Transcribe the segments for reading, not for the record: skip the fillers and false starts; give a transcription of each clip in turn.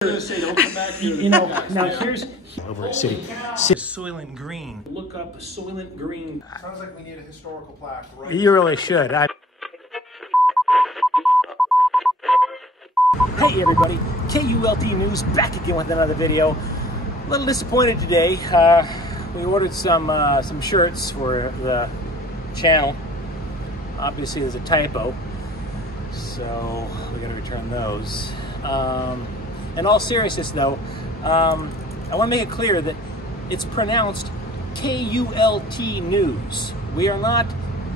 Say, don't come back here. You know, now here's over at City. Soylent Green. Look up Soylent Green. Sounds like we need a historical plaque, right? You really should. Hey everybody, KULT News back again with another video. A little disappointed today. We ordered some shirts for the channel. Obviously there's a typo, so we gotta return those. In all seriousness though, I want to make it clear that it's pronounced KULT News. We are not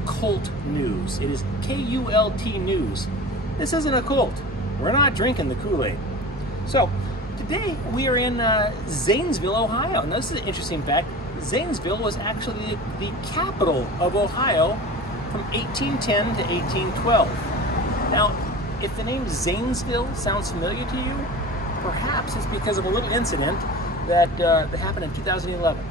KULT News. It is KULT News. This isn't a cult. We're not drinking the Kool-Aid. So, today we are in Zanesville, Ohio. Now this is an interesting fact. Zanesville was actually the capital of Ohio from 1810 to 1812. Now, if the name Zanesville sounds familiar to you, perhaps it's because of a little incident that happened in 2011.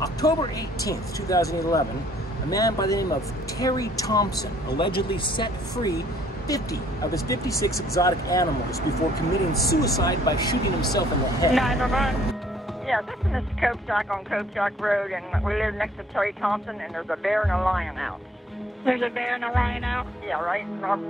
October 18th, 2011, a man by the name of Terry Thompson allegedly set free 50 of his 56 exotic animals before committing suicide by shooting himself in the head. 911. Yeah, this is Mr. Copestock on Copestock Road, and we live next to Terry Thompson, and there's a bear and a lion out. There's a bear and a lion out? Yeah, right up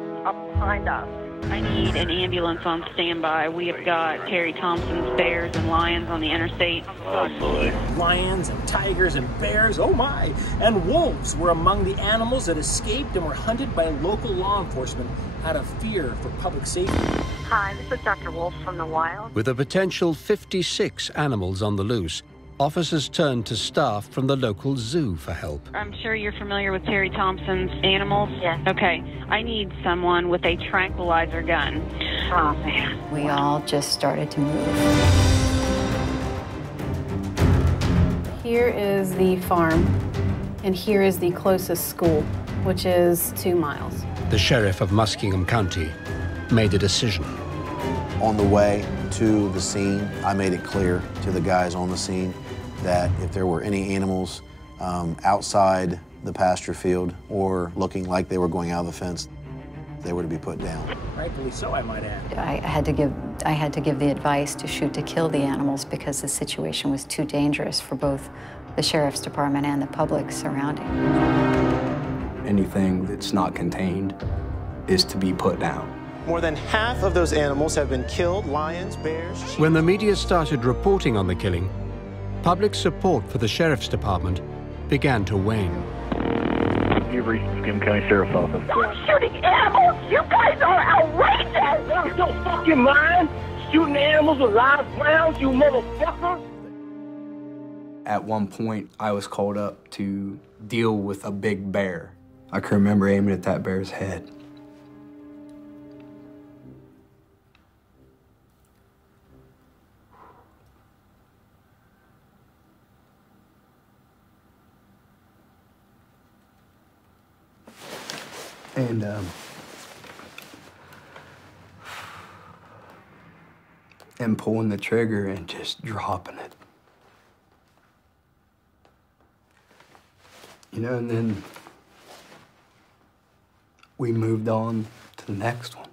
behind us. I need an ambulance on standby. We have got Terry Thompson's bears and lions on the interstate. Oh boy. Lions and tigers and bears, oh my! And wolves were among the animals that escaped and were hunted by local law enforcement out of fear for public safety. Hi, this is Dr. Wolf from the wild. With a potential 56 animals on the loose, officers turned to staff from the local zoo for help. I'm sure you're familiar with Terry Thompson's animals? Yes. Okay. I need someone with a tranquilizer gun. Oh, man. We all just started to move. Here is the farm, and here is the closest school, which is 2 miles. The sheriff of Muskingum County made a decision. On the way to the scene, I made it clear to the guys on the scene that if there were any animals outside the pasture field or looking like they were going out of the fence, they were to be put down. Rightfully so, I might add. I had to give the advice to shoot to kill the animals because the situation was too dangerous for both the sheriff's department and the public surrounding. Anything that's not contained is to be put down. More than half of those animals have been killed, lions, bears, sheep. When the media started reporting on the killing, public support for the sheriff's department began to wane. You've reached the Muskingum County Sheriff's Office. Stop shooting animals! You guys are outrageous! You don't fucking mind shooting animals with live rounds, you motherfucker! At one point, I was called up to deal with a big bear. I can remember aiming at that bear's head. And pulling the trigger and just dropping it. You know, and then we moved on to the next one.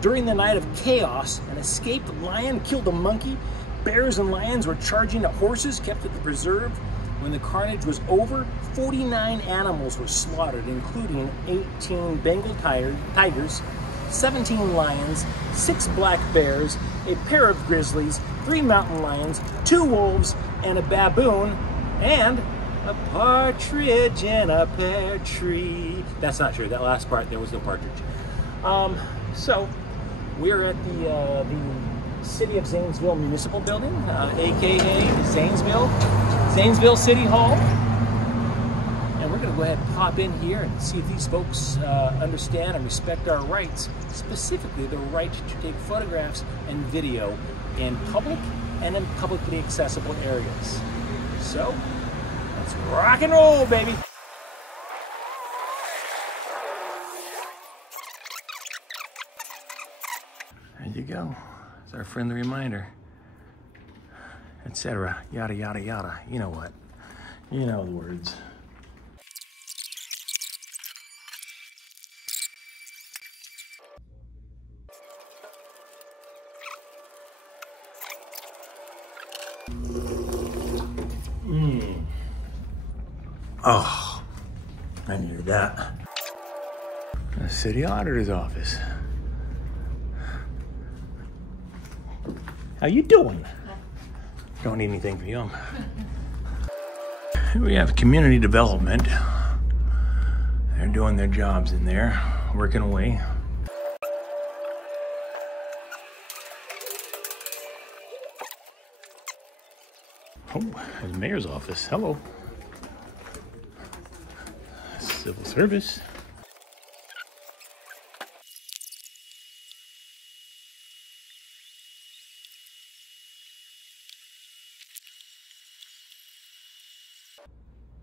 During the night of chaos, an escaped lion killed a monkey. Bears and lions were charging at horses kept at the preserve. When the carnage was over, 49 animals were slaughtered, including 18 Bengal tigers, 17 lions, 6 black bears, a pair of grizzlies, 3 mountain lions, 2 wolves, and a baboon, and a partridge in a pear tree. That's not true. That last part, there was no partridge. So, we're at the City of Zanesville Municipal Building, aka Zanesville City Hall. And we're going to go ahead and pop in here and see if these folks understand and respect our rights, specifically the right to take photographs and video in public and in publicly accessible areas. So, let's rock and roll, baby! There you go. It's our friendly reminder, etc. Yada, yada, yada. You know what? You know the words. Oh, I needed that. The city auditor's office. How you doing? Don't need anything for you. We have community development. They're doing their jobs in there, working away. Oh, there's the mayor's office. Hello. Civil service.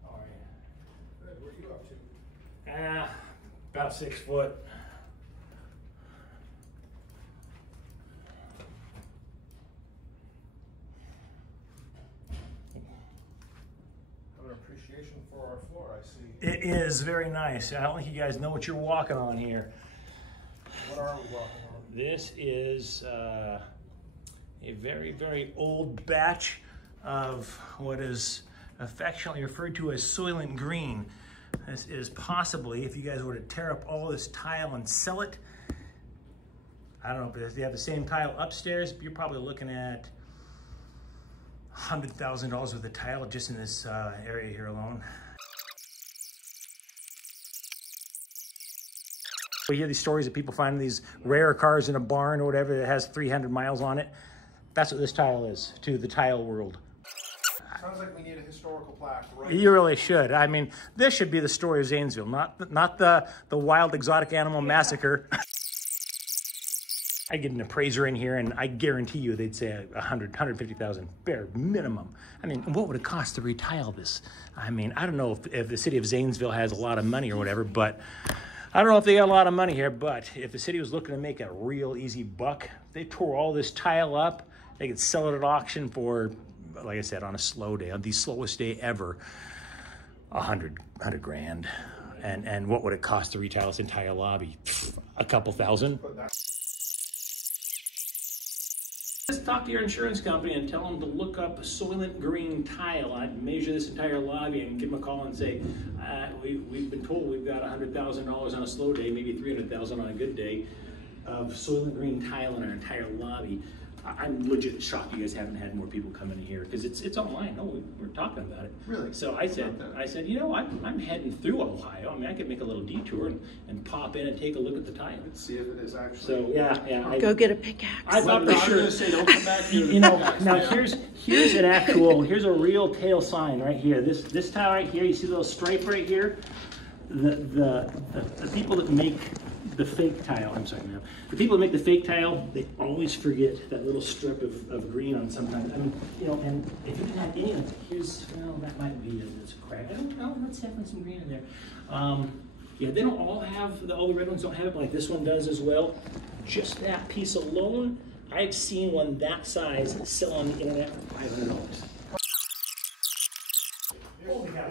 What are you up to? About 6 foot. Have an appreciation for our floor, I see. It is very nice. I don't think you guys know what you're walking on here. What are we walking on? This is a very, very old batch of what is affectionately referred to as Soylent Green. This is possibly, if you guys were to tear up all this tile and sell it, I don't know if they have the same tile upstairs, but you're probably looking at $100,000 worth of tile just in this area here alone. We hear these stories of people finding these rare cars in a barn or whatever that has 300 miles on it. That's what this tile is to the tile world. Sounds like we need a historical plaque, right? You really should. I mean, this should be the story of Zanesville, not the wild exotic animal massacre. I get an appraiser in here, and I guarantee you they'd say 150,000 bare minimum. I mean, what would it cost to retile this? I mean, I don't know if the city of Zanesville has a lot of money or whatever, but I don't know if they got a lot of money here, but if the city was looking to make a real easy buck, they tore all this tile up, they could sell it at auction for, like I said, on a slow day, on the slowest day ever, 100 grand. And what would it cost to retile this entire lobby? A couple thousand? Just talk to your insurance company and tell them to look up a Soylent Green tile. I'd measure this entire lobby and give them a call and say, we've been told we've got $100,000 on a slow day, maybe $300,000 on a good day, of Soylent Green tile in our entire lobby. I'm legit shocked you guys haven't had more people come in here because it's online. Oh, we're talking about it. Really? So I said, you know, I'm heading through Ohio. I mean, I could make a little detour and pop in and take a look at the tile. Let's see if it is actually. So yeah. Go get a pickaxe. I thought for sure. Say, don't come back here. You know, now here's a real tail sign right here. This tile right here. You see the little stripe right here. The people that make the fake tile, I'm sorry, ma'am. The people that make the fake tile, they always forget that little strip of green on sometimes. I mean, you know, and if you didn't have any of it, here's, well, that might be it's a crack. I don't know, let's have some green in there. Yeah, they don't all have, all the red ones don't have it, but like this one does as well. Just that piece alone, I've seen one that size sell on the internet for $500. Holy cow,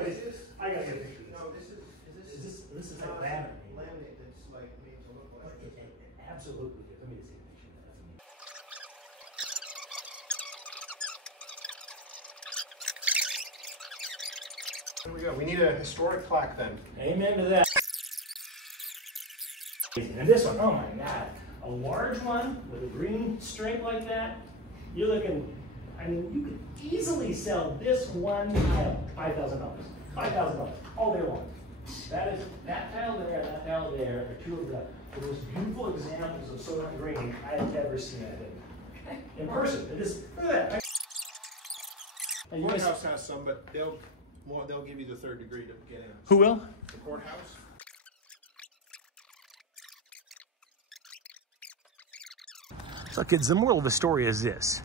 I gotta get a picture of this. No, This is like laminate. Laminate that's like made to look like. Absolutely. Let me see a picture of that. Here we go. We need a historic plaque then. Amen to that. And this one, oh my God. A large one with a green stripe like that, you're looking, I mean, you could easily sell this one tile $5,000. $5,000 all day long. That tile there and that tile there are two of the most beautiful examples of Soylent Green I've ever seen, I think. In person. It is, look at that. The courthouse has some, but they'll give you the 3rd degree to get in. Who will? The courthouse. So kids, the moral of the story is this.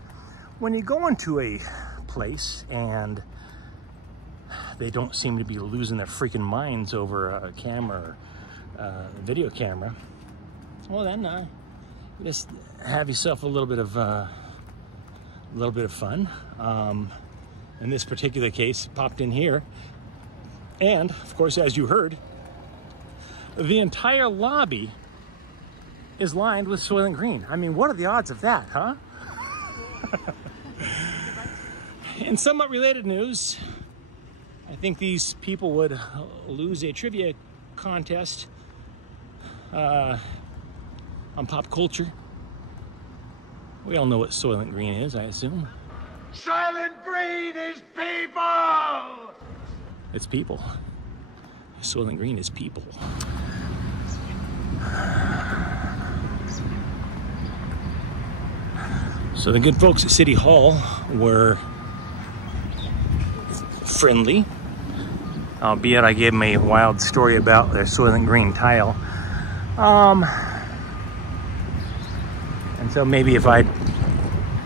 When you go into a place and they don't seem to be losing their freaking minds over a camera or video camera, well then just have yourself a little bit of fun. In this particular case, popped in here, and of course, as you heard, the entire lobby is lined with Soylent Green. I mean, what are the odds of that, huh? In somewhat related news, I think these people would lose a trivia contest on pop culture. We all know what Soylent Green is, I assume. Soylent Green is people! It's people. Soylent Green is people. So the good folks at City Hall were friendly, albeit I gave them a wild story about their Soylent Green tile. And so maybe if I'd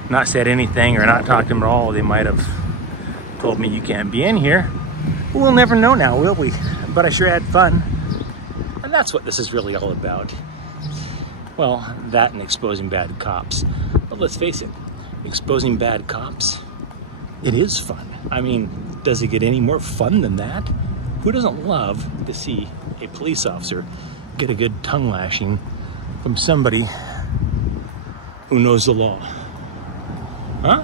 not said anything or not talked to them at all, they might have told me you can't be in here. But we'll never know now, will we? But I sure had fun. And that's what this is really all about. Well, that and exposing bad cops. But let's face it, exposing bad cops, it is fun. I mean, does it get any more fun than that? Who doesn't love to see a police officer get a good tongue lashing from somebody who knows the law? Huh?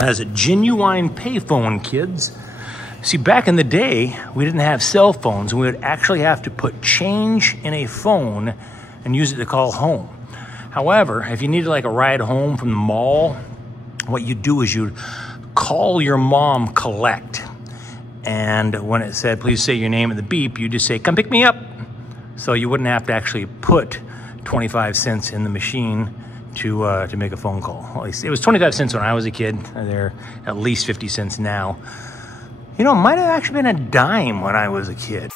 As a genuine payphone, kids. See, back in the day, we didn't have cell phones, and we would actually have to put change in a phone and use it to call home. However, if you needed like a ride home from the mall, what you'd do is you'd call your mom collect. And when it said, please say your name at the beep, you just say, come pick me up. So you wouldn't have to actually put 25 cents in the machine to make a phone call. At least it was 25 cents when I was a kid. They're at least 50 cents now. You know, it might have actually been a dime when I was a kid.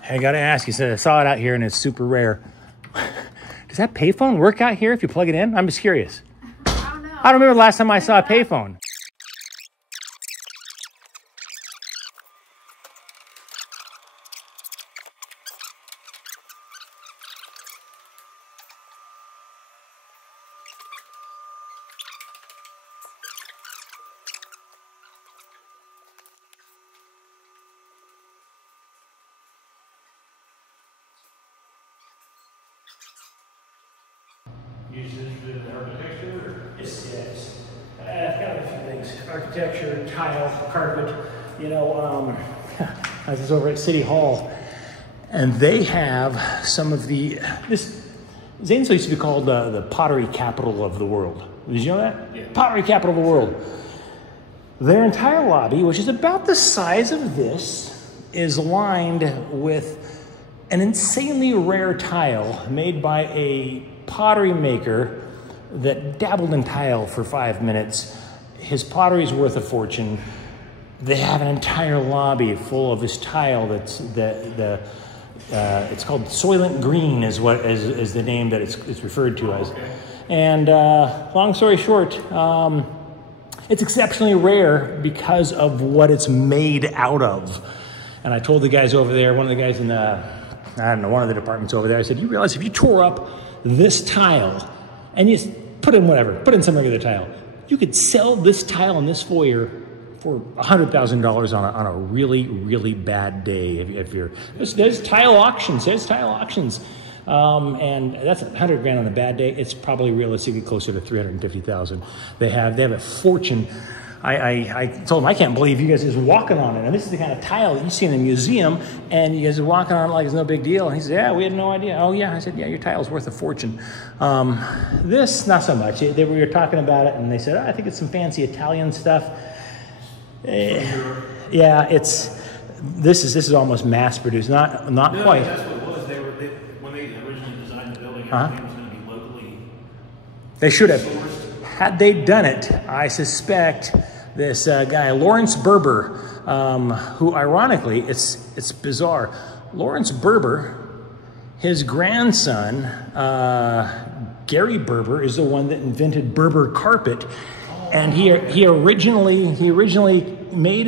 Hey, I gotta ask you, I saw it out here and it's super rare. Does that payphone work out here if you plug it in? I'm just curious. I don't know. I don't remember the last time I saw a payphone. Yes. I've got a few things. Architecture, tile, carpet. You know, I was over at City Hall, and they have some of the, Zanesville used to be called the pottery capital of the world. Did you know that? Yeah. Pottery capital of the world. Their entire lobby, which is about the size of this, is lined with an insanely rare tile made by a pottery maker that dabbled in tile for 5 minutes. His pottery is worth a fortune. They have an entire lobby full of this tile that's it's called Soylent Green is the name that it's referred to as. And long story short, it's exceptionally rare because of what it's made out of. And I told the guys over there, one of the guys in I don't know, one of the departments over there, I said, you realize if you tore up this tile and you put in some regular tile, you could sell this tile in this foyer for $100,000 on a really, really bad day. If you're, there's tile auctions, and that's $100 grand on a bad day. It's probably realistically closer to $350,000. They have a fortune. I told him, I can't believe you guys are just walking on it. And this is the kind of tile that you see in a museum, and you guys are walking on it like it's no big deal. And he said, yeah, we had no idea. Oh, yeah. I said, yeah, your tile's worth a fortune. This, not so much. We were talking about it, and they said, oh, I think it's some fancy Italian stuff. Yeah, this is almost mass-produced. Not no, quite. That's what it was. When they originally designed the building, everything was going to be locally. They should have. Sourced. Had they done it, I suspect this guy, Lawrence Berber, who ironically, it's bizarre. Lawrence Berber, his grandson, Gary Berber is the one that invented Berber carpet, and he originally made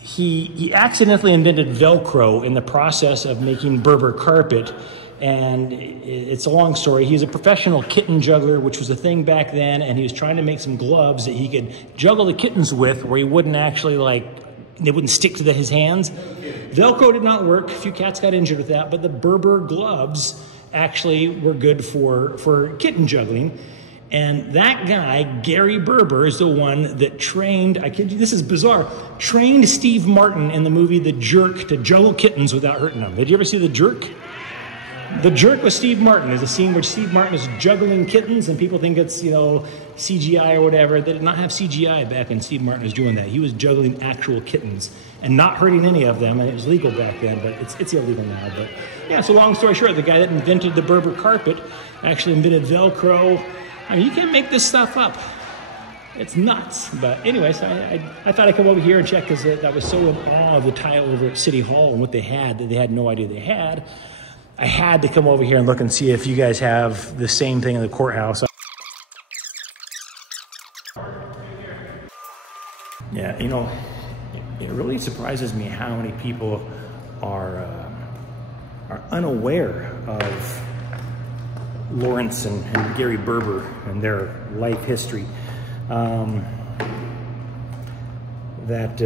he accidentally invented Velcro in the process of making Berber carpet. And it's a long story. He's a professional kitten juggler, which was a thing back then, and he was trying to make some gloves that he could juggle the kittens with, where he wouldn't actually, like, they wouldn't stick to his hands. Velcro did not work. A few cats got injured with that, but the Berber gloves actually were good for kitten juggling. And that guy, Gary Berber, is the one that trained, I kid you, this is bizarre, trained Steve Martin in the movie The Jerk to juggle kittens without hurting them. Did you ever see The Jerk? The Jerk with Steve Martin is a scene where Steve Martin is juggling kittens, and people think it's, you know, CGI or whatever. They did not have CGI back when Steve Martin was doing that. He was juggling actual kittens and not hurting any of them, and it was legal back then, but it's illegal now. But yeah, so long story short, the guy that invented the Berber carpet actually invented Velcro. I mean, you can't make this stuff up. It's nuts. But anyways, I thought I'd come over here and check, because I was so in awe of the tile over at City Hall and what they had that they had no idea they had. I had to come over here and look and see if you guys have the same thing in the courthouse. Yeah, you know, it really surprises me how many people are unaware of Lawrence and Gary Berber and their life history. That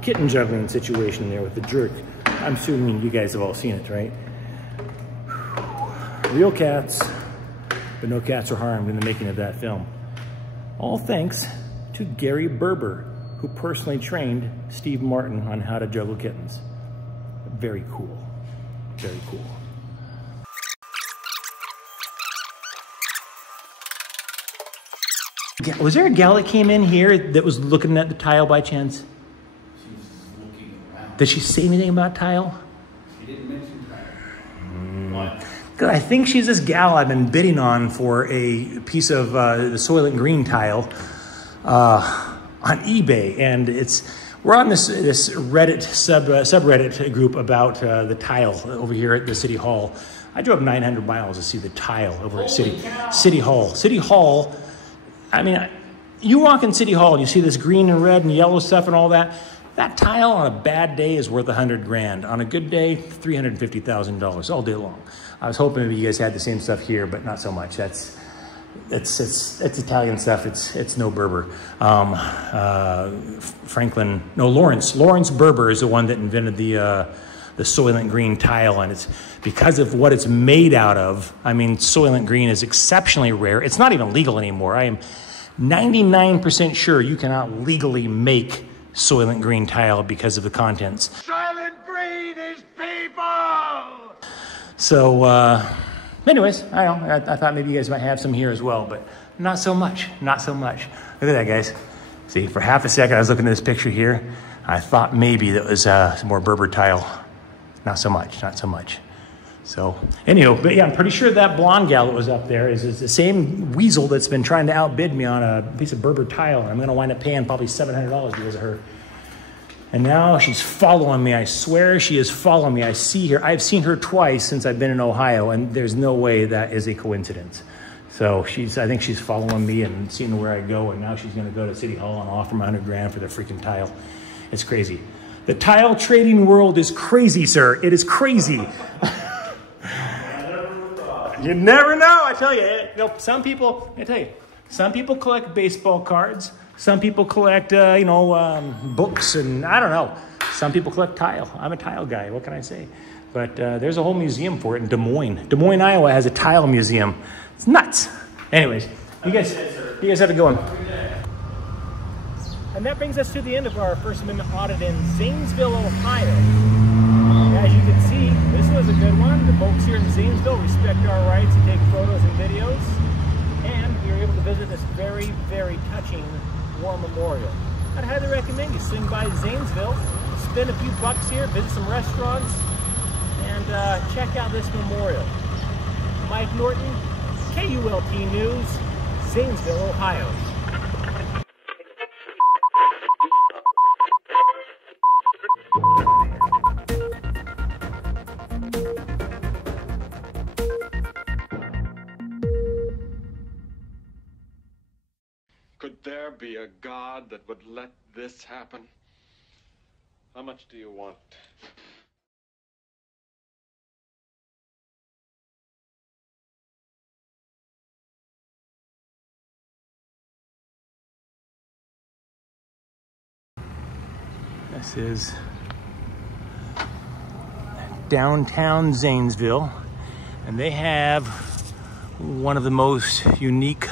kitten juggling situation there with the Jerk. I'm assuming you guys have all seen it, right? Real cats, but no cats are harmed in the making of that film. All thanks to Gary Berber, who personally trained Steve Martin on how to juggle kittens. Very cool. Very cool. Was there a gal that came in here that was looking at the tile by chance? Did she say anything about tile? She didn't mention tile. What? Because I think she's this gal I've been bidding on for a piece of the Soylent Green tile on eBay, and we're on this Reddit subreddit group about the tile over here at the City Hall. I drove 900 miles to see the tile over at City Hall. City Hall. I mean, you walk in City Hall and you see this green and red and yellow stuff and all that. That tile on a bad day is worth $100 grand. On a good day, $350,000 all day long. I was hoping maybe you guys had the same stuff here, but not so much. It's Italian stuff. It's no Berber. Lawrence Berber is the one that invented the Soylent Green tile, and it's because of what it's made out of. I mean, Soylent Green is exceptionally rare. It's not even legal anymore. I am 99% sure you cannot legally make Soylent Green tile because of the contents. Soylent Green is people! So, anyways, I don't know. I thought maybe you guys might have some here as well, but not so much. Not so much. Look at that, guys. See, for half a second, I was looking at this picture here. I thought maybe that was some more Berber tile. Not so much. Not so much. So, anyhow, but yeah, I'm pretty sure that blonde gal that was up there is the same weasel that's been trying to outbid me on a piece of Berber tile. I'm going to wind up paying probably $700 because of her. And now she's following me. I swear she is following me. I see her. I've seen her twice since I've been in Ohio, and there's no way that is a coincidence. So I think she's following me and seeing where I go, and now she's going to go to City Hall and offer me $100 grand for the freaking tile. It's crazy. The tile trading world is crazy, sir. It is crazy. You never know, I tell you. Some people collect baseball cards. Some people collect, books, and I don't know. Some people collect tile. I'm a tile guy. What can I say? But there's a whole museum for it in Des Moines. Des Moines, Iowa has a tile museum. It's nuts. Anyways, you guys have a good one. And that brings us to the end of our First Amendment audit in Zanesville, Ohio. As you can see, this was a good one. The folks here in Zanesville respect our rights to take photos and videos. And we were able to visit this very, very touching war memorial. I'd highly recommend you swing by Zanesville, spend a few bucks here, visit some restaurants, and check out this memorial. Mike Norton, KULT News, Zanesville, Ohio. there be a God that would let this happen? How much do you want? This is downtown Zanesville, and they have one of the most unique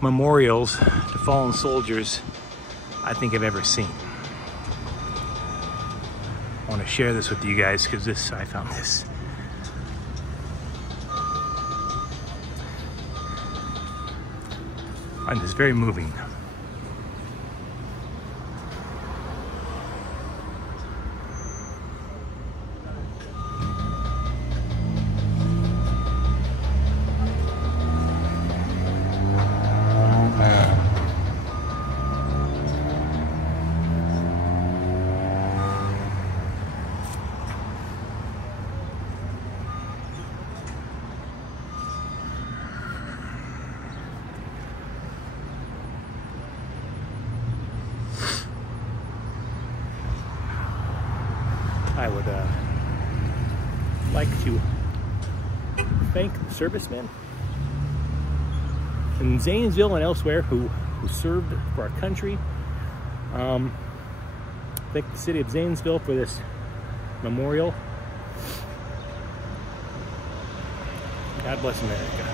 memorials to fallen soldiers I think I've ever seen. I want to share this with you guys because I found this. I find this very moving. I would like to thank the servicemen in Zanesville and elsewhere who served for our country. Thank the city of Zanesville for this memorial. God bless America.